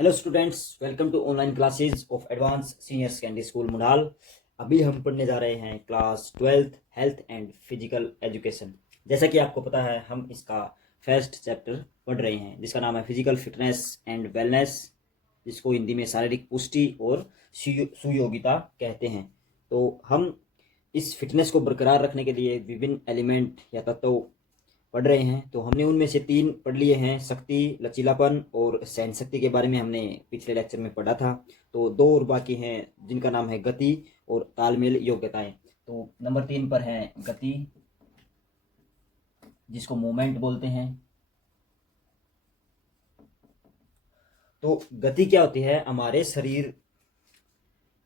Hello students, welcome to online classes of advance senior secondary school Munal. अभी हम पढ़ने जा रहे हैं class 12th health and physical education. जैसा कि आपको पता है, हम इसका फर्स्ट चैप्टर पढ़ रहे हैं जिसका नाम है फिजिकल फिटनेस एंड वेलनेस, जिसको हिंदी में शारीरिक पुष्टि और सुयोगिता कहते हैं। तो हम इस फिटनेस को बरकरार रखने के लिए विभिन्न एलिमेंट या तत्व पढ़ रहे हैं। तो हमने उनमें से 3 पढ़ लिए हैं, शक्ति, लचीलापन और सहन शक्ति के बारे में हमने पिछले लेक्चर में पढ़ा था। तो 2 और बाकी हैं जिनका नाम है गति और तालमेल योग्यताएं। तो नंबर 3 पर है गति, जिसको मूवमेंट बोलते हैं। तो गति क्या होती है? हमारे शरीर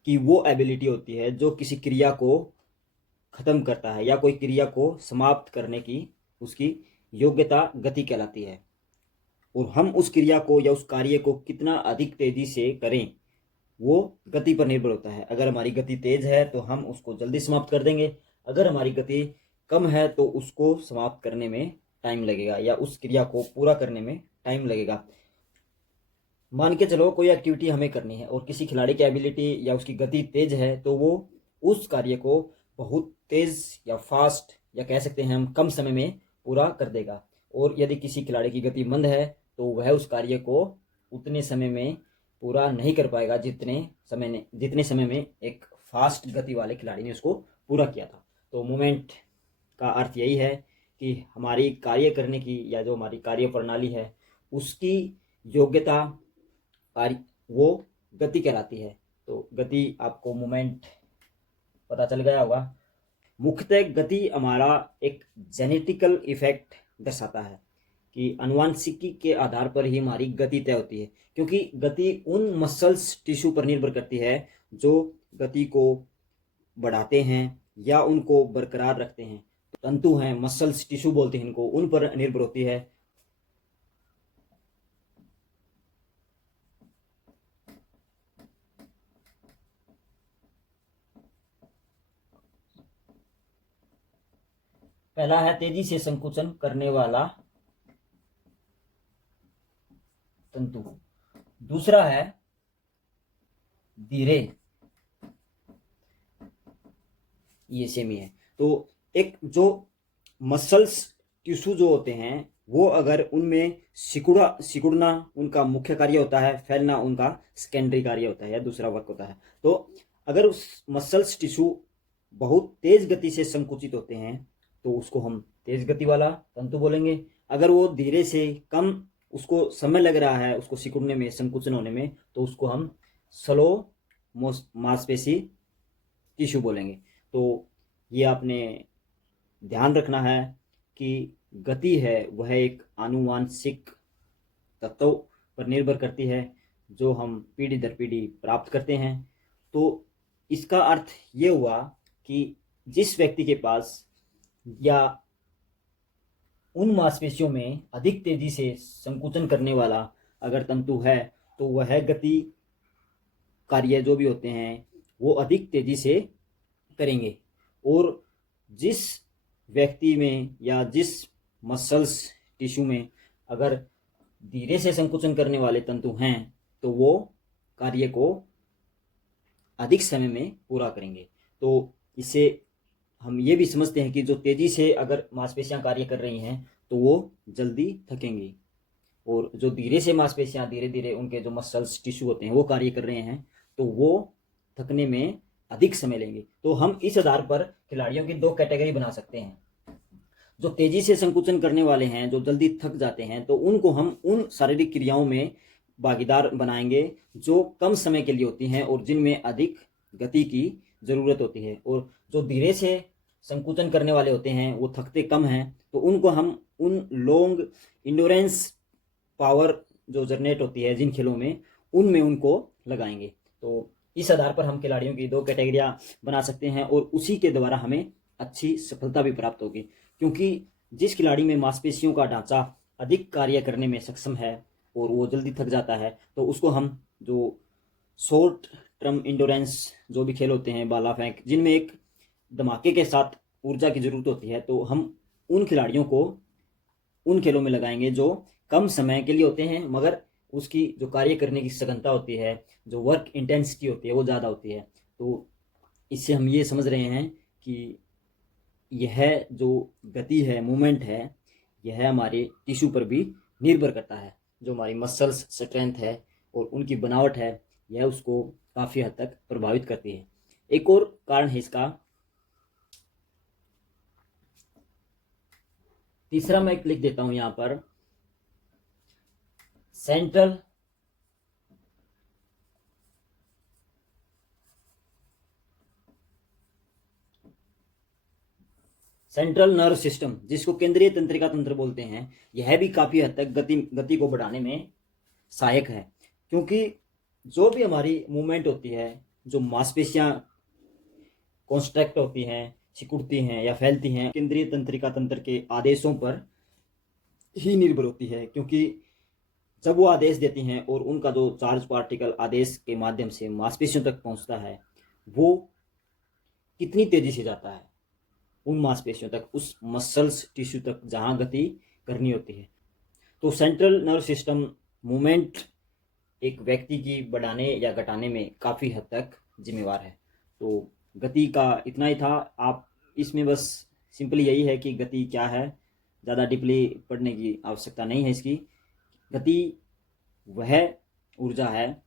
की वो एबिलिटी होती है जो किसी क्रिया को खत्म करता है या कोई क्रिया को समाप्त करने की उसकी योग्यता गति कहलाती है। और हम उस क्रिया को या उस कार्य को कितना अधिक तेजी से करें वो गति पर निर्भर होता है। अगर हमारी गति तेज है तो हम उसको जल्दी समाप्त कर देंगे, अगर हमारी गति कम है तो उसको समाप्त करने में टाइम लगेगा या उस क्रिया को पूरा करने में टाइम लगेगा। मान के चलो कोई एक्टिविटी हमें करनी है और किसी खिलाड़ी की एबिलिटी या उसकी गति तेज है तो वो उस कार्य को बहुत तेज या फास्ट या कह सकते हैं हम कम समय में पूरा कर देगा। और यदि किसी खिलाड़ी की गति मंद है तो वह उस कार्य को उतने समय में पूरा नहीं कर पाएगा जितने समय में एक फास्ट गति वाले खिलाड़ी ने उसको पूरा किया था। तो मूवमेंट का अर्थ यही है कि हमारी कार्य करने की या जो हमारी कार्य प्रणाली है उसकी योग्यता वो गति कहलाती है। तो गति आपको मूवमेंट पता चल गया होगा। मुख्यतः गति हमारा एक जेनेटिकल इफेक्ट दर्शाता है कि आनुवांशिकी के आधार पर ही हमारी गति तय होती है, क्योंकि गति उन मसल्स टिश्यू पर निर्भर करती है जो गति को बढ़ाते हैं या उनको बरकरार रखते हैं। तंतु हैं, मसल्स टिश्यू बोलते हैं इनको, उन पर निर्भर होती है। पहला है तेजी से संकुचन करने वाला तंतु, दूसरा है धीरे, ये सेम ही है। तो एक जो मसल्स टिश्यू जो होते हैं वो अगर उनमें सिकुड़ना उनका मुख्य कार्य होता है, फैलना उनका सेकेंडरी कार्य होता है या दूसरा वर्क होता है। तो अगर उस मसल्स टिश्यू बहुत तेज गति से संकुचित होते हैं तो उसको हम तेज गति वाला तंतु बोलेंगे। अगर वो धीरे से कम उसको समय लग रहा है उसको सिकुड़ने में, संकुचन होने में, तो उसको हम स्लो मांसपेशी टिश्यू बोलेंगे। तो ये आपने ध्यान रखना है कि गति है वह एक आनुवांशिक तत्व पर निर्भर करती है जो हम पीढ़ी दर पीढ़ी प्राप्त करते हैं। तो इसका अर्थ ये हुआ कि जिस व्यक्ति के पास या उन मांसपेशियों में अधिक तेजी से संकुचन करने वाला अगर तंतु है तो वह गति कार्य जो भी होते हैं वो अधिक तेजी से करेंगे। और जिस व्यक्ति में या जिस मसल्स टिश्यू में अगर धीरे से संकुचन करने वाले तंतु हैं तो वो कार्य को अधिक समय में पूरा करेंगे। तो इससे हम ये भी समझते हैं कि जो तेजी से अगर मांसपेशियां कार्य कर रही हैं तो वो जल्दी थकेंगी, और जो धीरे से मांसपेशियां धीरे धीरे उनके जो मसल्स टिश्यू होते हैं वो कार्य कर रहे हैं तो वो थकने में अधिक समय लेंगे। तो हम इस आधार पर खिलाड़ियों की 2 कैटेगरी बना सकते हैं। जो तेजी से संकुचन करने वाले हैं, जो जल्दी थक जाते हैं, तो उनको हम उन शारीरिक क्रियाओं में भागीदार बनाएंगे जो कम समय के लिए होती हैं और जिनमें अधिक गति की जरूरत होती है। और जो धीरे से संकुचन करने वाले होते हैं वो थकते कम हैं तो उनको हम उन लॉन्ग इंडोरेंस पावर जो जनरेट होती है जिन खेलों में, उनमें उनको लगाएंगे। तो इस आधार पर हम खिलाड़ियों की 2 कैटेगरियां बना सकते हैं और उसी के द्वारा हमें अच्छी सफलता भी प्राप्त होगी, क्योंकि जिस खिलाड़ी में मांसपेशियों का ढांचा अधिक कार्य करने में सक्षम है और वो जल्दी थक जाता है तो उसको हम जो शॉर्ट टर्म इंडोरेंस जो भी खेल होते हैं, भाला फेंक, जिनमें एक धमाके के साथ ऊर्जा की जरूरत होती है, तो हम उन खिलाड़ियों को उन खेलों में लगाएंगे जो कम समय के लिए होते हैं मगर उसकी जो कार्य करने की सघनता होती है, जो वर्क इंटेंसिटी होती है, वो ज़्यादा होती है। तो इससे हम ये समझ रहे हैं कि यह जो गति है, मूवमेंट है, यह हमारे टिश्यू पर भी निर्भर करता है। जो हमारी मसल्स स्ट्रेंथ है और उनकी बनावट है, यह उसको काफ़ी हद तक प्रभावित करती है। एक और कारण है इसका, तीसरा मैं लिख देता हूं यहां पर, सेंट्रल नर्व सिस्टम, जिसको केंद्रीय तंत्रिका तंत्र बोलते हैं, यह भी काफी हद तक गति को बढ़ाने में सहायक है। क्योंकि जो भी हमारी मूवमेंट होती है, जो मांसपेशियां कॉन्स्ट्रैक्ट होती हैं, सिकुड़ती हैं या फैलती हैं, केंद्रीय तंत्रिका तंत्र के आदेशों पर ही निर्भर होती है। क्योंकि जब वो आदेश देती हैं और उनका जो चार्ज पार्टिकल आदेश के माध्यम से मांसपेशियों तक पहुंचता है, वो कितनी तेजी से जाता है उन मांसपेशियों तक, उस मसल्स टिश्यू तक जहां गति करनी होती है। तो सेंट्रल नर्व सिस्टम मूवमेंट एक व्यक्ति की बढ़ाने या घटाने में काफ़ी हद तक जिम्मेवार है। तो गति का इतना ही था। आप इसमें बस सिंपली यही है कि गति क्या है, ज़्यादा डीपली पढ़ने की आवश्यकता नहीं है इसकी। गति वह ऊर्जा है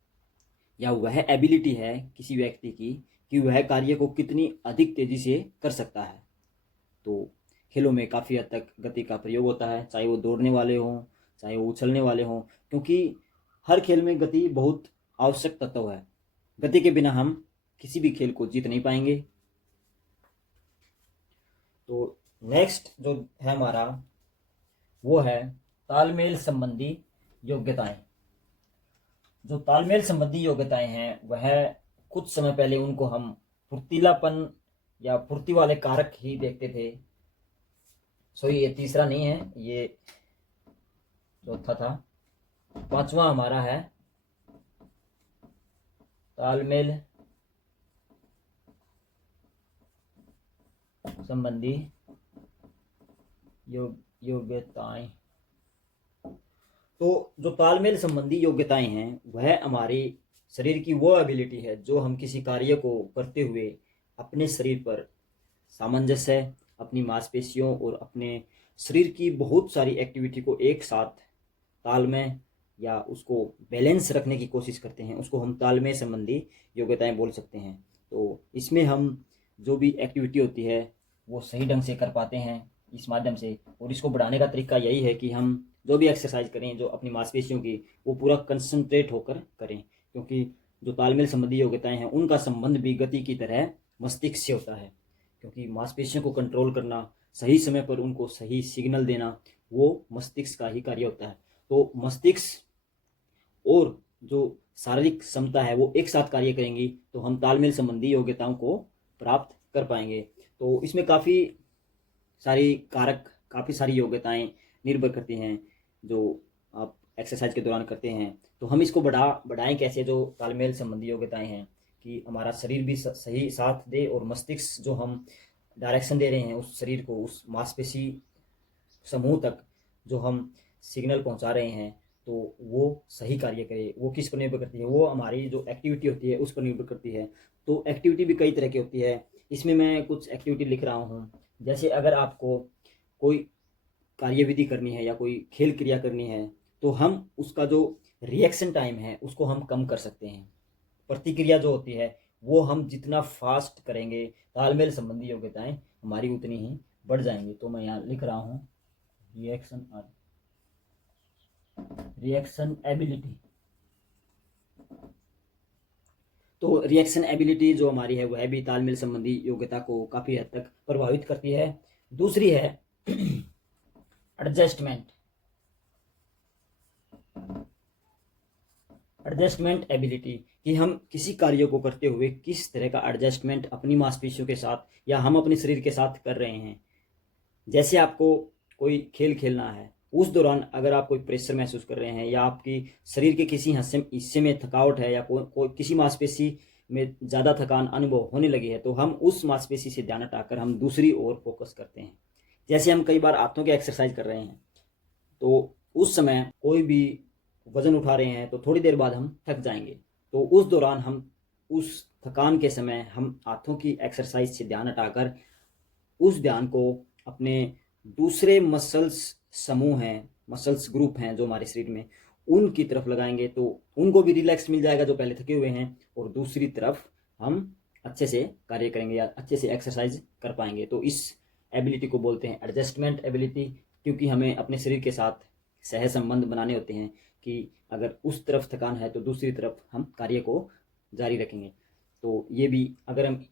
या वह एबिलिटी है किसी व्यक्ति की कि वह कार्य को कितनी अधिक तेज़ी से कर सकता है। तो खेलों में काफ़ी हद तक गति का प्रयोग होता है, चाहे वो दौड़ने वाले हों, चाहे वो उछलने वाले हों, क्योंकि हर खेल में गति बहुत आवश्यक तत्व है। गति के बिना हम किसी भी खेल को जीत नहीं पाएंगे। तो नेक्स्ट जो है हमारा, वो है तालमेल संबंधी योग्यताएं। जो तालमेल संबंधी योग्यताएं हैं, वह कुछ समय पहले उनको हम फुर्तीलापन या फुर्ती वाले कारक ही देखते थे। ये तीसरा नहीं है, ये चौथा था। पांचवा हमारा है तालमेल संबंधी योग्यताएं। तो जो तालमेल संबंधी योग्यताएं हैं, वह हमारे शरीर की वो एबिलिटी है जो हम किसी कार्य को करते हुए अपने शरीर पर सामंजस्य, अपनी मांसपेशियों और अपने शरीर की बहुत सारी एक्टिविटी को एक साथ ताल में या उसको बैलेंस रखने की कोशिश करते हैं, उसको हम तालमेल संबंधी योग्यताएं बोल सकते हैं। तो इसमें हम जो भी एक्टिविटी होती है वो सही ढंग से कर पाते हैं इस माध्यम से। और इसको बढ़ाने का तरीका यही है कि हम जो भी एक्सरसाइज करें, जो अपनी मांसपेशियों की, वो पूरा कंसंट्रेट होकर करें। क्योंकि जो तालमेल संबंधी योग्यताएं हैं, उनका संबंध भी गति की तरह मस्तिष्क से होता है। क्योंकि मांसपेशियों को कंट्रोल करना, सही समय पर उनको सही सिग्नल देना, वो मस्तिष्क का ही कार्य होता है। तो मस्तिष्क और जो शारीरिक क्षमता है वो एक साथ कार्य करेंगी, तो हम तालमेल संबंधी योग्यताओं को प्राप्त कर पाएंगे। तो इसमें काफ़ी सारी कारक, काफ़ी सारी योग्यताएं निर्भर करती हैं जो आप एक्सरसाइज के दौरान करते हैं। तो हम इसको बढ़ाएं कैसे, जो तालमेल संबंधी योग्यताएं हैं, कि हमारा शरीर भी सही साथ दे और मस्तिष्क जो हम डायरेक्शन दे रहे हैं उस शरीर को, उस मांसपेशी समूह तक जो हम सिग्नल पहुंचा रहे हैं, तो वो सही कार्य करे। वो किस पर निर्भर करती है? वो हमारी जो एक्टिविटी होती है उस पर निर्भर करती है। तो एक्टिविटी भी कई तरह की होती है। इसमें मैं कुछ एक्टिविटी लिख रहा हूँ। जैसे अगर आपको कोई कार्यविधि करनी है या कोई खेल क्रिया करनी है, तो हम उसका जो रिएक्शन टाइम है उसको हम कम कर सकते हैं। प्रतिक्रिया जो होती है वो हम जितना फास्ट करेंगे, तालमेल संबंधी योग्यताएं हमारी उतनी ही बढ़ जाएंगी। तो मैं यहाँ लिख रहा हूँ रिएक्शन एबिलिटी। तो रिएक्शन एबिलिटी जो हमारी है वह भी तालमेल संबंधी योग्यता को काफ़ी हद तक प्रभावित करती है। दूसरी है एडजस्टमेंट एबिलिटी, कि हम किसी कार्य को करते हुए किस तरह का एडजस्टमेंट अपनी मांसपेशियों के साथ या हम अपने शरीर के साथ कर रहे हैं। जैसे आपको कोई खेल खेलना है, उस दौरान अगर आप कोई प्रेशर महसूस कर रहे हैं या आपकी शरीर के किसी हिस्से में थकावट है या किसी मांसपेशी में ज़्यादा थकान अनुभव होने लगी है, तो हम उस मांसपेशी से ध्यान हटाकर हम दूसरी ओर फोकस करते हैं। जैसे हम कई बार हाथों के एक्सरसाइज कर रहे हैं, तो उस समय कोई भी वजन उठा रहे हैं तो थोड़ी देर बाद हम थक जाएंगे। तो उस दौरान हम उस थकान के समय हम हाथों की एक्सरसाइज से ध्यान हटाकर उस ध्यान को अपने दूसरे मसल्स समूह हैं, मसल्स ग्रुप हैं जो हमारे शरीर में, उनकी तरफ लगाएंगे तो उनको भी रिलैक्स मिल जाएगा जो पहले थके हुए हैं, और दूसरी तरफ हम अच्छे से कार्य करेंगे या अच्छे से एक्सरसाइज कर पाएंगे। तो इस एबिलिटी को बोलते हैं एडजस्टमेंट एबिलिटी, क्योंकि हमें अपने शरीर के साथ सह संबंध बनाने होते हैं कि अगर उस तरफ थकान है तो दूसरी तरफ हम कार्य को जारी रखेंगे। तो ये भी अगर हम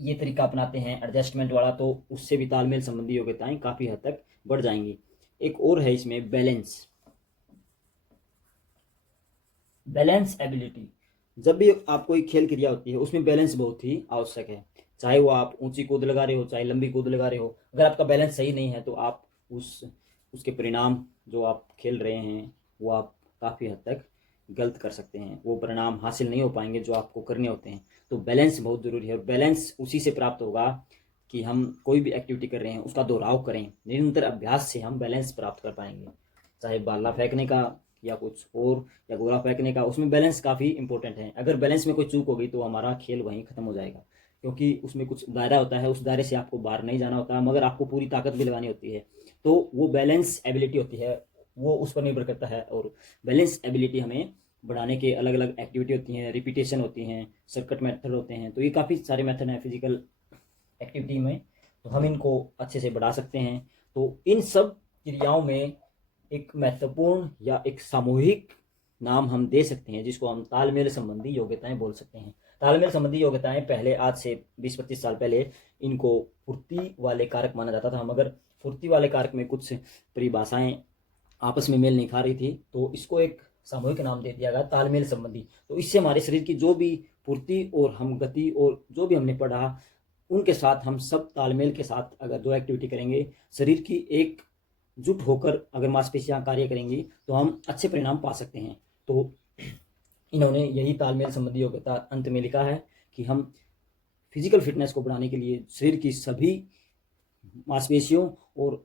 ये तरीका अपनाते हैं एडजस्टमेंट वाला, तो उससे भी तालमेल संबंधी योग्यताएं काफ़ी हद तक बढ़ जाएंगी। एक और है इसमें बैलेंस, बैलेंस एबिलिटी। जब भी आप कोई खेल क्रिया होती है उसमें बैलेंस बहुत ही आवश्यक है, चाहे वो आप ऊंची कूद लगा रहे हो चाहे लंबी कूद लगा रहे हो। अगर आपका बैलेंस सही नहीं है तो आप उसके परिणाम जो आप खेल रहे हैं वो आप काफ़ी हद तक गलत कर सकते हैं, वो परिणाम हासिल नहीं हो पाएंगे जो आपको करने होते हैं। तो बैलेंस बहुत ज़रूरी है, और बैलेंस उसी से प्राप्त होगा कि हम कोई भी एक्टिविटी कर रहे हैं उसका दोहराव करें, निरंतर अभ्यास से हम बैलेंस प्राप्त कर पाएंगे। चाहे भाला फेंकने का या कुछ और, या गोला फेंकने का, उसमें बैलेंस काफ़ी इंपॉर्टेंट है। अगर बैलेंस में कोई चूक हो गई तो हमारा खेल वहीं ख़त्म हो जाएगा, क्योंकि उसमें कुछ दायरा होता है, उस दायरे से आपको बाहर नहीं जाना होता, मगर आपको पूरी ताकत भी लगानी होती है। तो वो बैलेंस एबिलिटी होती है, वो उस पर निर्भर करता है। और बैलेंस एबिलिटी हमें बढ़ाने के अलग अलग एक्टिविटी होती हैं, रिपीटेशन होती हैं, सर्किट मेथड होते हैं। तो ये काफ़ी सारे मेथड हैं फिजिकल एक्टिविटी में, तो हम इनको अच्छे से बढ़ा सकते हैं। तो इन सब क्रियाओं में एक महत्वपूर्ण या एक सामूहिक नाम हम दे सकते हैं जिसको हम तालमेल संबंधी योग्यताएं बोल सकते हैं। तालमेल संबंधी योग्यताएं पहले, आज से 20-25 साल पहले, इनको फुर्ती वाले कारक माना जाता था, मगर फुर्ती वाले कारक में कुछ परिभाषाएं आपस में मेल नहीं खा रही थी, तो इसको एक सामूहिक नाम दे दिया गया तालमेल संबंधी। तो इससे हमारे शरीर की जो भी फुर्ती और हम गति और जो भी हमने पढ़ा उनके साथ हम सब तालमेल के साथ अगर जो एक्टिविटी करेंगे, शरीर की एक जुट होकर अगर मांसपेशियां कार्य करेंगी तो हम अच्छे परिणाम पा सकते हैं। तो इन्होंने यही तालमेल संबंधी योग्यता अंत में लिखा है कि हम फिजिकल फिटनेस को बढ़ाने के लिए शरीर की सभी मांसपेशियों और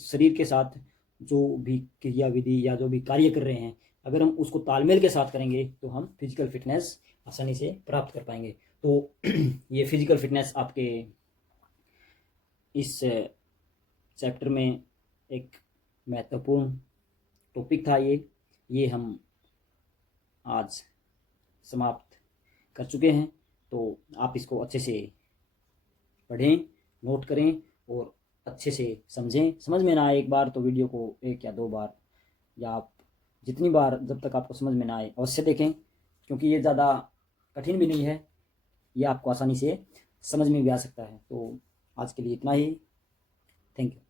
शरीर के साथ जो भी क्रिया विधि या जो भी कार्य कर रहे हैं, अगर हम उसको तालमेल के साथ करेंगे तो हम फिजिकल फिटनेस आसानी से प्राप्त कर पाएंगे। तो ये फिजिकल फिटनेस आपके इस चैप्टर में एक महत्वपूर्ण टॉपिक था। ये हम आज समाप्त कर चुके हैं। तो आप इसको अच्छे से पढ़ें, नोट करें और अच्छे से समझें। समझ में ना आए एक बार तो वीडियो को 1 या 2 बार, या आप जितनी बार, जब तक आपको समझ में ना आए अवश्य देखें, क्योंकि ये ज़्यादा कठिन भी नहीं है, ये आपको आसानी से समझ में भी आ सकता है। तो आज के लिए इतना ही। Thank you.